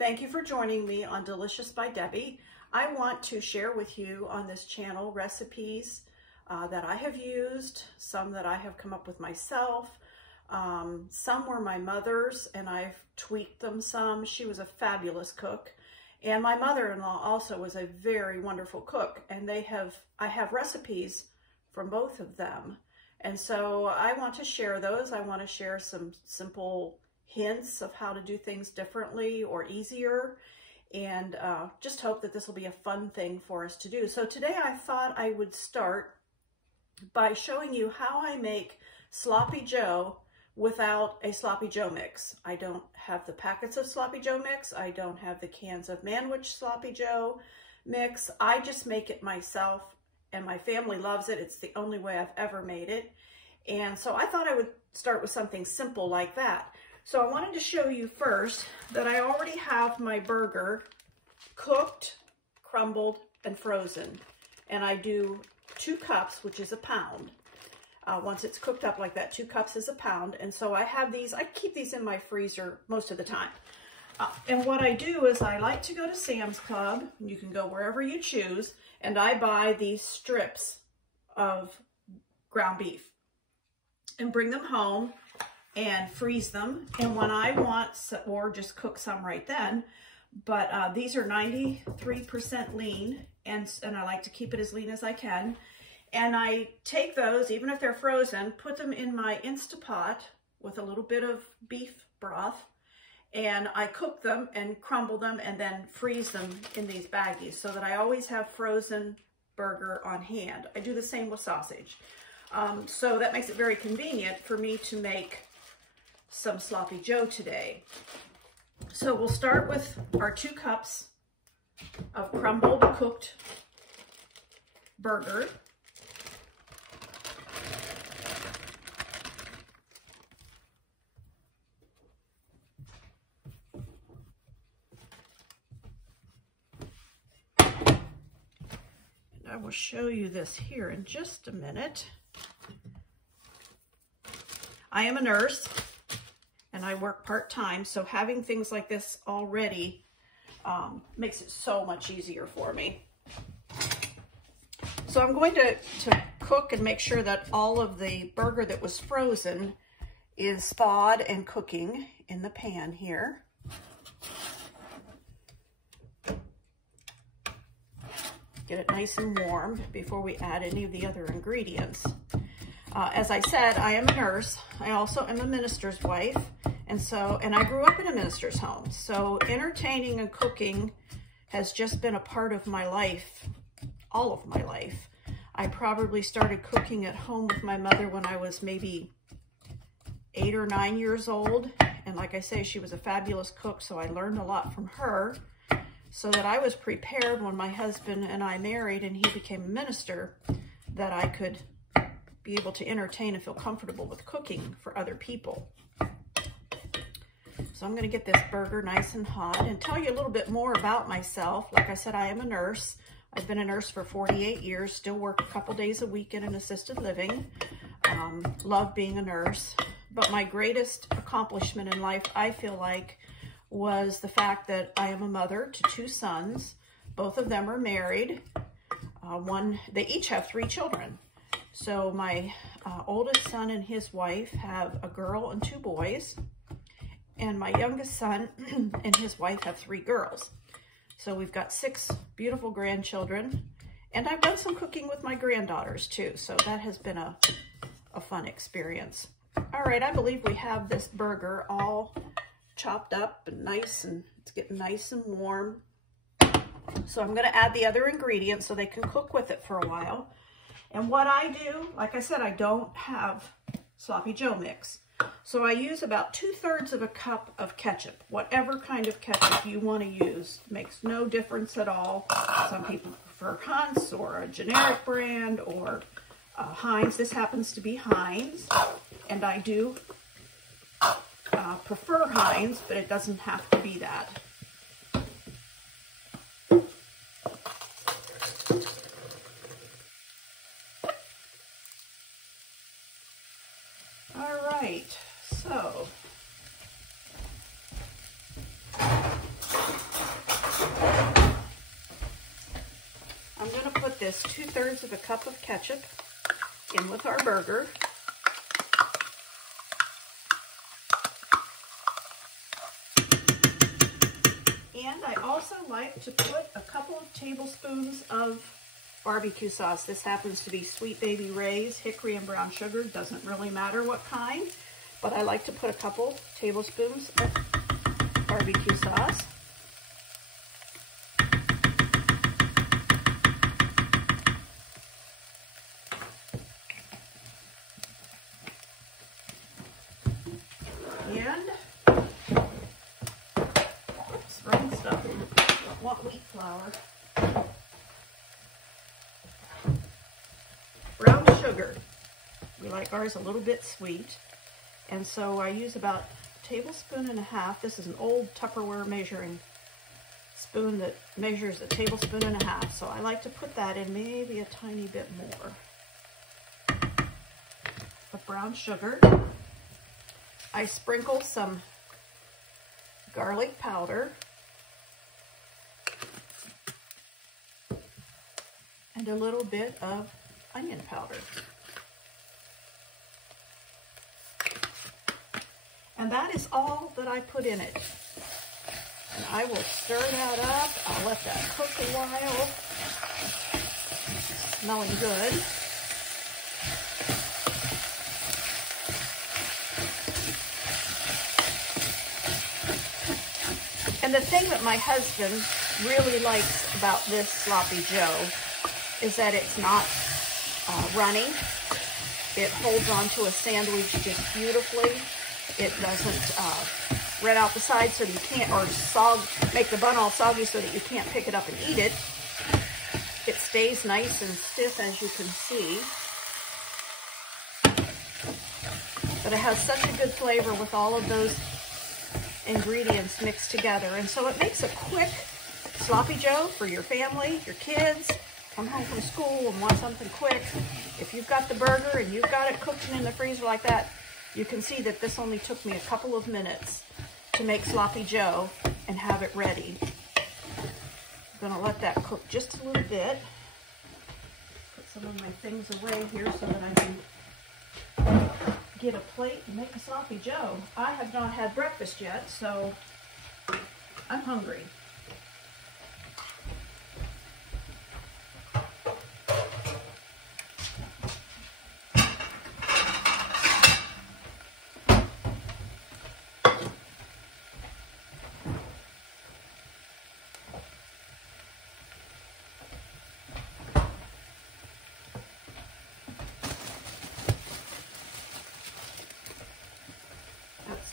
Thank you for joining me on Delicious by Debbie. I want to share with you on this channel recipes that I have used, some that I have come up with myself. Some were my mother's and I've tweaked them some. She was a fabulous cook. And my mother-in-law also was a very wonderful cook. And I have recipes from both of them. And so I want to share those. I want to share some simple hints of how to do things differently or easier, and just hope that this will be a fun thing for us to do. So today I thought I would start by showing you how I make Sloppy Joe without a Sloppy Joe mix. I don't have the packets of Sloppy Joe mix. I don't have the cans of Manwich Sloppy Joe mix. I just make it myself, and my family loves it. It's the only way I've ever made it. And so I thought I would start with something simple like that. So I wanted to show you first that I already have my burger cooked, crumbled, and frozen. And I do 2 cups, which is a pound. Once it's cooked up like that, 2 cups is a pound. And so I have these, I keep these in my freezer most of the time. And what I do is I like to go to Sam's Club, you can go wherever you choose, and I buy these strips of ground beef and bring them home and freeze them. And when I want, or just cook some right then, but these are 93% lean, and I like to keep it as lean as I can. And I take those, even if they're frozen, put them in my Instapot with a little bit of beef broth, and I cook them and crumble them and then freeze them in these baggies so that I always have frozen burger on hand. I do the same with sausage. So that makes it very convenient for me to make some Sloppy Joe today. So we'll start with our 2 cups of crumbled cooked burger. And I will show you this here in just a minute. I am a nurse and I work part-time, so having things like this already makes it so much easier for me. So I'm going to cook and make sure that all of the burger that was frozen is thawed and cooking in the pan here. Get it nice and warm before we add any of the other ingredients. As I said, I am a nurse. I also am a minister's wife, and I grew up in a minister's home. So entertaining and cooking has just been a part of my life, all of my life. I probably started cooking at home with my mother when I was maybe 8 or 9 years old. And like I say, she was a fabulous cook, so I learned a lot from her, so that I was prepared when my husband and I married and he became a minister, that I could be able to entertain and feel comfortable with cooking for other people. So I'm going to get this burger nice and hot and tell you a little bit more about myself. Like I said, I am a nurse. I've been a nurse for 48 years, still work a couple days a week in an assisted living. Love being a nurse. But my greatest accomplishment in life, I feel like, was the fact that I am a mother to 2 sons. Both of them are married. They each have 3 children. So my oldest son and his wife have a girl and 2 boys, and my youngest son and his wife have 3 girls. So we've got 6 beautiful grandchildren, and I've done some cooking with my granddaughters too, so that has been a fun experience. All right, I believe we have this burger all chopped up and nice, and it's getting nice and warm. So I'm going to add the other ingredients so they can cook with it for a while. And what I do, like I said, I don't have Sloppy Joe mix. So I use about 2/3 of a cup of ketchup. Whatever kind of ketchup you want to use, makes no difference at all. Some people prefer Hunt's or a generic brand, or Heinz. This happens to be Heinz, and I do prefer Heinz, but it doesn't have to be that. All right, so this 2/3 of a cup of ketchup in with our burger. And I also like to put a couple of tablespoons of barbecue sauce. This happens to be Sweet Baby Ray's, hickory and brown sugar. Doesn't really matter what kind, but I like to put a couple tablespoons of barbecue sauce. And spring stuff. Don't want wheat flour. Brown sugar. We like ours a little bit sweet. And so I use about a tablespoon and a half. This is an old Tupperware measuring spoon that measures a tablespoon and a half. So I like to put that in, maybe a tiny bit more of brown sugar. I sprinkle some garlic powder and a little bit of onion powder. And that is all that I put in it. And I will stir that up. I'll let that cook a while. Smelling good. And the thing that my husband really likes about this Sloppy Joe is that it's not runny. It holds onto a sandwich just beautifully. It doesn't red out the sides so that you can't, or make the bun all soggy so that you can't pick it up and eat it. It stays nice and stiff, as you can see. But it has such a good flavor with all of those ingredients mixed together. And so it makes a quick Sloppy Joe for your family, your kids. Come home from school and want something quick. If you've got the burger and you've got it cooked in the freezer like that, you can see that this only took me a couple of minutes to make Sloppy Joe and have it ready. I'm gonna let that cook just a little bit. Put some of my things away here so that I can get a plate and make a Sloppy Joe. I have not had breakfast yet, so I'm hungry.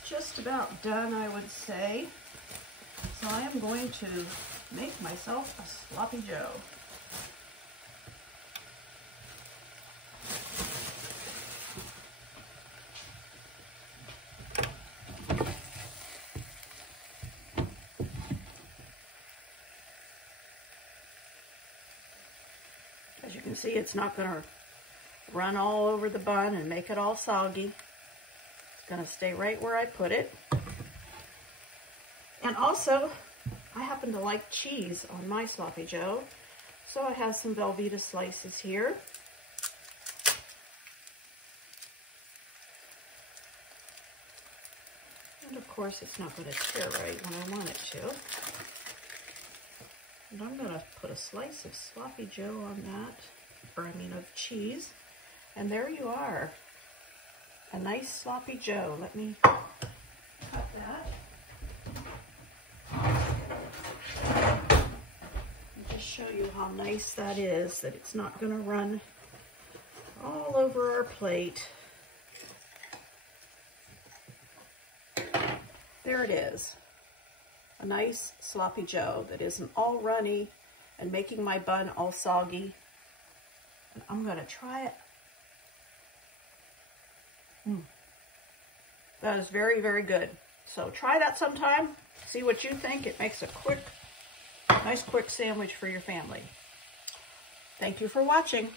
Just about done, I would say. So I am going to make myself a Sloppy Joe. As you can see, it's not going to run all over the bun and make it all soggy. Gonna stay right where I put it. And also, I happen to like cheese on my Sloppy Joe, so I have some Velveeta slices here. And of course, it's not going to tear right when I want it to. And I'm gonna put a slice of Sloppy Joe on that, of cheese. And there you are. A nice Sloppy Joe. Let me cut that. And just show you how nice that is, that it's not going to run all over our plate. There it is. A nice Sloppy Joe that isn't all runny and making my bun all soggy. And I'm going to try it. That is very, very good. So try that sometime. See what you think. It makes a nice quick sandwich for your family. Thank you for watching.